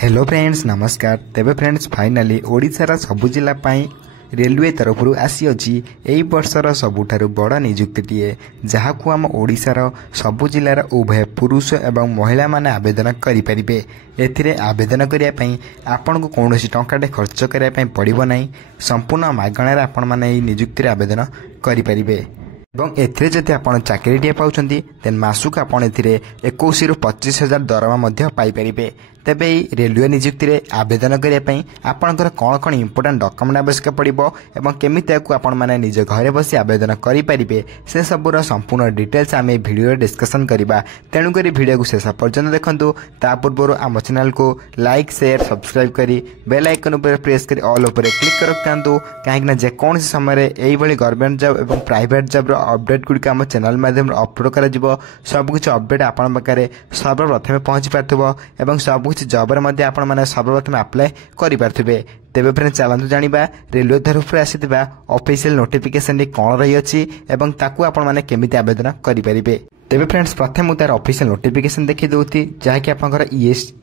Hello friends नमस्कार। तेबे friends finally ओडिशार सबु जिला पाई रेलवे तरफ आसी अछि एई वर्षर सबुठारु बड़ नियुक्तिटीए जहाकु आम ओडिशार सबु जिलार उभय पुरुष एवं महिला माने आवेदन करि परिबे। एथिरे आवेदन करिया पई आपन को कोनोसी टंकाटे खर्च करिया पई पड़िबो नै। संपूर्ण मागणारे आपन माने एई नियुक्ति आवेदन करि परिबे एवं एथिरे जति आपण चाकरीटिए पाउछंती देन मासुक आपण एथिरे 21 रु 25,000 दरमा मध्य पाई परिबे। तेबे रेलवे नियुक्ति रे आवेदन करिया पई आपनकर कोन कोन इंपोर्टेंट डॉक्यूमेंट आवश्यक पड़िबो एवं केमिति को आपण माने निज घरे बसी आवेदन करि परिबे से सबुर संपूर्ण डिटेल्स आमे वीडियो डिस्कशन करिबा। तेनु करी वीडियो को शेष पर्यंत देखंतु। ता पूर्व आम चैनल को लाइक शेयर सब्सक्राइब करी बेल आइकन ऊपर प्रेस करी ऑल ऊपर क्लिक करथांतु काहे कि जे कोन समय रे एई भली गवर्नमेंट जॉब एवं प्राइवेट जॉब रो अपडेट गुडी आम चैनल माध्यम अपलोड करा जिवो। सब कुछ अपडेट आपण पाखरे सर्वप्रथम पहुंची पारथबो एवं सब कुछ जॉब रे मध्ये आपण माने सर्वप्रथम अप्लाई करि पारथिबे। तेबे फ्रेंड्स चलंतु जानिबा रेलवे तरफ आसीथिबा ऑफिशियल नोटिफिकेशन रे कोन रही अछि एवं ताकू आपण माने केमिति आवेदन करि परिबे। तेबे फ्रेंड्स प्रथम तार ऑफिशियल नोटिफिकेशन देखि दोती जहाकि आपनकर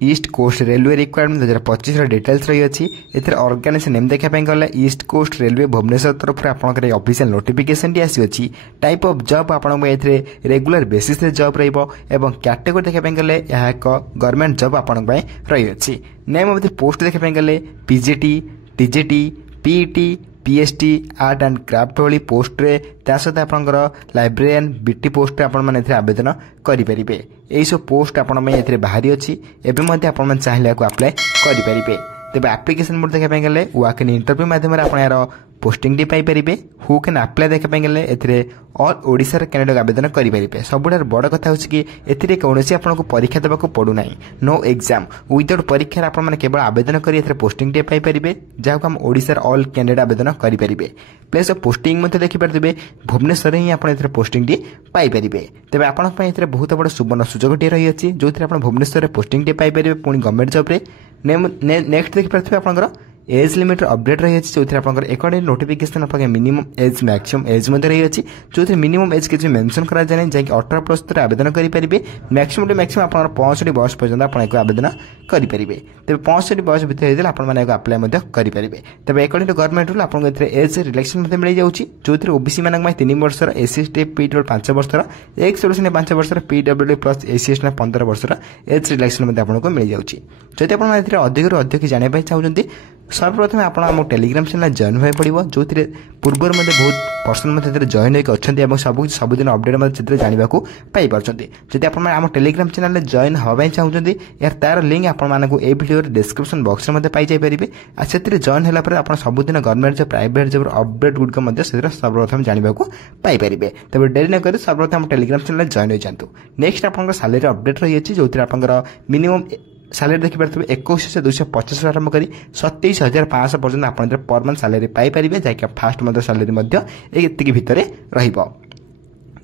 ईस्ट कोस्ट रेलवे रिक्वायरमेंट 2025 रो डिटेल्स रही अछि। एथरे ऑर्गेनाइजेशन नेम देखा पय गले ईस्ट कोस्ट रेलवे भुवनेश्वर तरफ आपनकर ऑफिशियल नोटिफिकेशन टी आसी अछि। टाइप ऑफ जॉब आपन एथरे रेगुलर बेसिस रे जॉब रहइबो एवं कैटेगरी देखा पय गले यह एक गवर्नमेंट जॉब आपन पय रही अछि। नेम ऑफ द पोस्ट देखा पय गले PGT TGT PET PST art and craft वाली पोस्ट रे सहित आपंकर लाइब्रेरियन बीटी पोस्ट आपण माने आवेदन करि परिबे। एई सब पोस्ट आपण में एथरे बाहरी अछि एबे मध्ये आपण मन चाहिले को अप्लाई करि परिबे। तेबे एप्लीकेशन मोड देखा पय गले वॉक इन इंटरव्यू माध्यम रे आपण यार पोस्टिंग डी पाई परिबे। हु कैन अप्लाई देखा पय गले एथरे ऑल ओडिसा रे कैंडिडेट आवेदन करि परिबे। सबुठार बड़ कथा होछि कि एथिरे कोनोसी आपण को परीक्षा देबा को पडु नै। नो एग्जाम विदाउट परीक्षा आपण माने केवल आवेदन करि एथरे पोस्टिंग डी पाई परिबे जाहा हम ओडिसा रे ऑल कैंडिडेट आवेदन करि परिबे। प्लेस ऑफ पोस्टिंग मध्ये देखि परथिबे भुवनेश्वर रे ही आपण एथरे पोस्टिंग डी पाई परिबे। तेबे आपण पय एथरे बहुत बड़ सुवर्ण सुजोग टी रही अछि जोथरे आपण भुवनेश्वर रे पोस्टिंग डी पाई परिबे पुनी गवर्नमेंट जॉब रे। नेक्स्ट देखि परथिबे आपनकर एज लिमिट अपडेट रही अछि जोथरे आपनकर एकॉर्डिंग नोटिफिकेशन आपके मिनिमम एज मैक्सिमम एज मध्ये रही अछि जोथरे मिनिमम एज के मेंशन करा जाय नै जे 18 प्लस तरे आवेदन करि परिबे। मैक्सिमम मैक्सिमम आपनकर 65 वर्ष पर्यंत आपण एक आवेदन करि परिबे। तबे 65 वर्ष भितर हेदिल आपण माने एक अप्लाई मध्ये करि परिबे। तबे एकॉर्डिंग टू गवर्नमेंट रूल आपण एथरे एज रिलैक्सेशन मध्ये मिलि जाउछि जोथरे ओबीसी मानक मै 3 वर्षर एससी एसटी पीडब्ल्यू 5 वर्षर एक सोल्यूशन 5 वर्षर पीडब्ल्यू प्लस एससी एसटी 15 वर्षर एज रिलैक्सेशन मध्ये आपण को मिलि जाउछि। जदि आपण एथरे अधिक अधिक जाने पय चाहउछन्ती सर्वप्रथम आपण हम टेलीग्राम चैनल जॉइन होय पड़िबो जोथिरे पूर्वर मध्ये बहुत पर्सन मध्ये जॉइन होय अछन्ती एवं सब दिन अपडेट मध्ये चित्र जानिबा को पाई परछन्ती। जदि आपण हम टेलीग्राम चैनल जॉइन होबाय चाहउछन्ती यार तार लिंक आपण मानकु ए वीडियो रे डिस्क्रिप्शन बॉक्स मध्ये पाई जाय परिबे। आ सेतिरे जॉइन होला पर आपण सब दिन गवर्नमेंट जो प्राइवेट जॉब अपडेट गुड को मध्ये सेतिरे सर्वप्रथम जानिबा को पाई परिबे। तबे डेरी न करी सर्वप्रथम टेलीग्राम चैनल जॉइन होय जांतु। नेक्स्ट आपण सैलरी अपडेट रही अछि जोथिरे आपण मिनिमम सैलरी देखि पारथबे 21,250 आरंभ करी 27,500 पर्यंत आपण पर मंथ सैलरी पाई परिबे जाय कि फास्ट मंथ सैलरी मध्ये एतिकी भितरे रहिबो।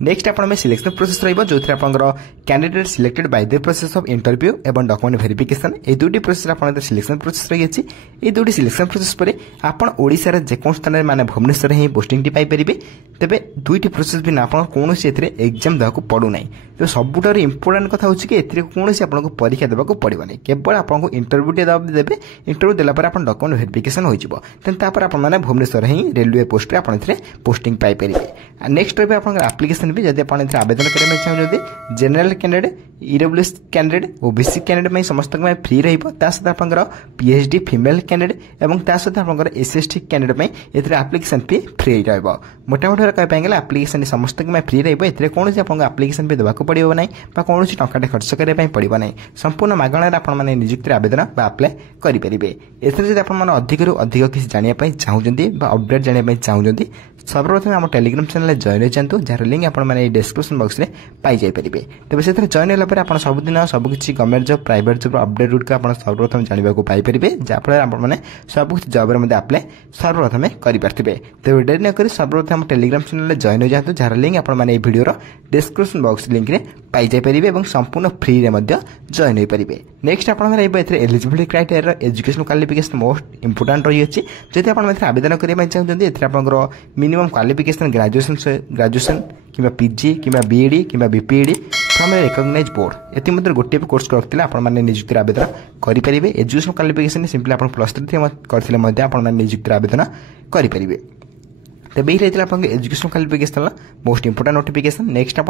नेक्स्ट आपण में सिलेक्शन प्रोसेस रहिबो जोथरे आपनकर candidate selected by the process of interview एवं डॉक्यूमेंट वेरिफिकेशन ए दुटी प्रोसेस आपण सिलेक्शन प्रोसेस रही अछि। ए दुटी सिलेक्शन प्रोसेस परे आपण ओडिसा रे जे कोन स्थान रे माने भुवनेश्वर रे ही पोस्टिंग टी पाई परिबे। तबे दुईटी प्रोसेस बिना आपण कोनोसी एथरे एग्जाम देबा को पडु नै। तो सबुटार इंपोर्टेंट कथा होछि कि एथरे कोनोसी आपण को परीक्षा देबा को पडिबो नै केवल आपण को इंटरव्यू टी देबे। इंटरव्यू देला पर आपण डॉक्यूमेंट वेरिफिकेशन होई जिवो तेन तापर आपण माने भुवनेश्वर ही रेलवे पोस्ट रे आपण एथरे पोस्टिंग पाई परिबे। नेक्स्ट रे आपण एप्लीकेशन भी जदि आपण एथरे आवेदन करबा चाहउछन्ती general candidate EWS candidate OBC candidate में समस्त में फ्री रहिबो। ता सहित आपनकर पीएचडी फीमेल कैंडिडेट एवं ता सहित आपनकर एसएसटी कैंडिडेट में एथरे एप्लीकेशन फी फ्री रहइबो। मोटा मोटा कह पाएंगे एप्लीकेशन समस्त में फ्री रहिबो। एथरे कोनोसी आपन एप्लीकेशन फी देबा को पड़िबो नै बा कोनोसी टंकाटे खर्च करे पय पड़िबो नै। संपूर्ण मागणा रे आपन माने नियुक्ति आवेदन बा अप्लाई करि परिबे। एथरे जदि आपन माने अधिक रु अधिक किछि जानिया पय चाहउछन्ती बा अपडेट जानिया पय चाहउछन्ती सर्वप्रथम हम टेलीग्राम चैनल जॉइन हो जांतु जार लिंक आपण माने डिस्क्रिप्शन बॉक्स रे पाई जाय परिबे। तबे सेथरे जॉइन होला पर आपण सब दिन सब किछि government job private job update रूट का आपण सर्वप्रथम जानिबा को पाई परिबे जा फल आपण माने सब किछि जॉब रे मध्ये अप्लाई सर्वप्रथम करि परथिबे। तबे डेरी न करी सर्वप्रथम टेलीग्राम चैनल जॉइन हो जांतु जार लिंक आपण माने ए वीडियो रो डिस्क्रिप्शन बॉक्स लिंक रे पाई जाय परिबे एवं संपूर्ण फ्री रे मध्ये जॉइन हो परिबे। नेक्स्ट आपण माने एथरे eligibility criteria education qualification most important रही अछि। जदि आपण एथरे आवेदन करिबा चाहउछन्ती एथरे आपनकर मिनिमम क्वालिफिकेशन ग्रेजुएशन कि पीजी कि बीईडी कि बीपीईडी फ्रॉम ए रिकॉग्नाइज बोर्ड एति मध्य गोटे भी कोर्स करते आपने निजुक्ति आवेदन करेंगे। एजुकेशन क्वालिफिकेशन सिंपली आप +3 करते आपने निजुक्ति आवेदन करेंगे। तेज ये रही आप education qualification most important notification. Next आप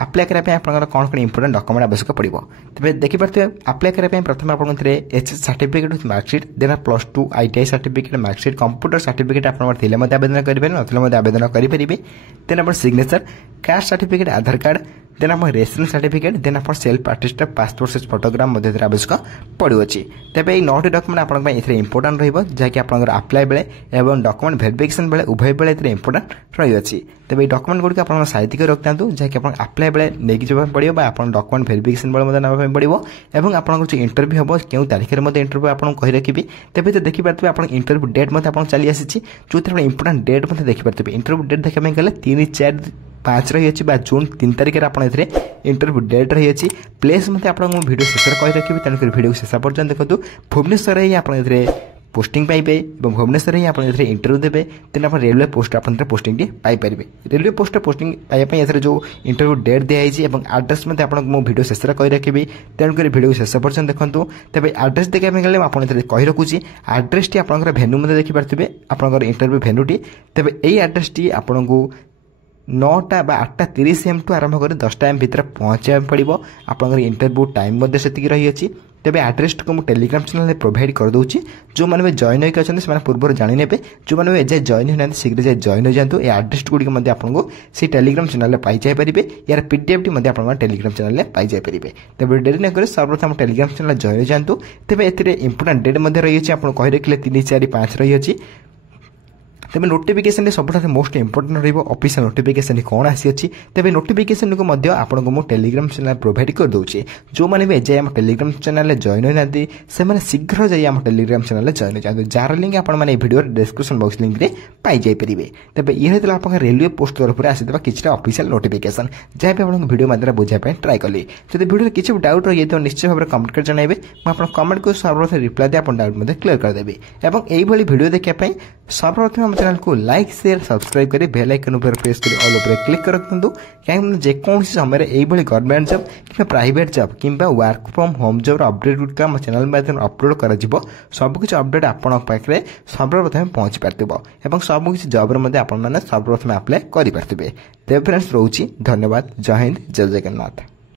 आप्लाय करने आप कौन कौन इंपोर्टेंट डॉक्यूमेंट आवश्यक पड़ो तेज देखिए आप्लाय करने प्रथम आप HS certificate with marksheet then +2 ITI certificate marksheet computer certificate आप आवेदन करेंगे ना आवेदन करेंगे। देन आप signature caste certificate Aadhaar card then आप रेसिडेंस सर्टिफिकेट देन आप self attested passport size photograph आवश्यक पड़ुच्छी। तेज ये 9टी डॉक्यूमेंट आप इंपोर्टेंट रही आप आप्लाय बेले और डॉक्यूमेंट वेरिफिकेशन बेले उभय बेले इंपोर्टेंट रही। तेज ये डॉक्यूमेंट गुड़िक आप साइज कर रखि था जहाँकि आप आप्लाय बेले नहीं जावाक पड़ो आप डॉक्यूमेंट वेरिफिकेशन बेले नाप पड़ो और आप जो इंटरव्यू हम क्यों तारीख में इंटरव्यू आपको कही रखी। तेज तो देखिए आप इंटरव्यू डेट आप चली आसी जो इंपोर्टेंट डेट देखिए। इंटरव्यू डेट देखा गले 3, 4, 5 रही जून 3 तारिख में इंटरव्यू डेट रही। प्लेस मत आपको वीडियो शेष कही रखी तेणुक वीडियो शेष पर्यटन देखो। भुवनेश्वर ही आप पोस्टिंग पाइबे और भुवनेश्वर ही आप इंटरव्यू देते तेना आप रेलवे पोस्ट आप पोस्टिंग पाइपर। रेलवे पोस्ट पोस्टिंग पाइबाई जो इंटरव्यू डेट दिखाई और आड्रेस मत आपको वीडियो शेष कही रखी तेणुक वीडियो शेष पर्यटन देखो। तेज आड्रेस देखा गले आपको कही रखुच्छी आड्रेस टी आप भेन्यू मत देखिपे आप इंटरव्यू भेन्यूटी। तेज यही आड्रेस टी आपको 9टा बा 8:30 AM टू आरंभ कर 10टा AM भितर पहुँचा पड़ो। आपंकर इंटरव्यू टाइम से रही। तेज आड्रेस को मुझे टेलीग्राम चैनल प्रोवाइड कर दूसरी जो मैंने जॉइन होकर अच्छा पूर्व जाणी ने जो मैंने एजाए जॉइन होना शीघ्र जाए जॉइन हो जातु। ये आड्रेस गुड़िक आपको से टेलीग्राम चैनल पाई जापरेंगे यार PDF टी आप टेलीग्राम चैनल पाई जापरेंगे। तेज डेरी न सर्वप्रथम टेलीग्राम चैनल जॉइन हो जातु। तेज ए इंपोर्टेंट डेट रही आपको कही रखिले 3, 4, 5 रही। तेज नोटिफिकेशन सब मोस्ट इंपोर्टेंट रफिशियल नोटिफिकेशन कौन आसी। तेज नोटिफिकेशन को आपको टेलीग्राम चैनल प्रोवाइड कर दूसरी जो मैंने भी एजाए टेलीग्राम चैनल जॉइन होना से शीघ्र जाइए टेलीग्राम चैनल जॉइन हो जाते जार लिंक आपने वीडियो डिस्क्रिप्शन बॉक्स लिंक में पाई जापरेंगे। तेज ये होता आप रेलवे पोस्ट तरफ आसवा किसी ऑफिशियल नोटिफिकेशन जहाँ भी आपको वीडियो माध्यम बुझाई ट्राई कली। जब वीडियो किसी भी डाउट रही है निश्चित भाव में कमेंट कर जनइबे मुझे कमेंट को सर्वप्रथम रिप्लाई दे डाउट क्लियर करदेवी। और यही वीडियो देखापी सर्वप्रथम चैनल को लाइक शेयर सब्सक्राइब करें बेल आइकन पर प्रेस कर ऑल पर क्लिक कर रखु कहीं जेकोसी समय यही गवर्नमेंट जॉब कि प्राइवेट जॉब कि work from home job update गुड़िक आम चैनल माध्यम अपलोड कर सबकि अपडेट आपके पाखे सर्वप्रथम पहुंची पार्थिव और सबकि जॉब सर्वप्रथम आप्लाय करेंगे। तेज फ्रेंड्स रोची धन्यवाद। जय हिंद जय जगन्नाथ।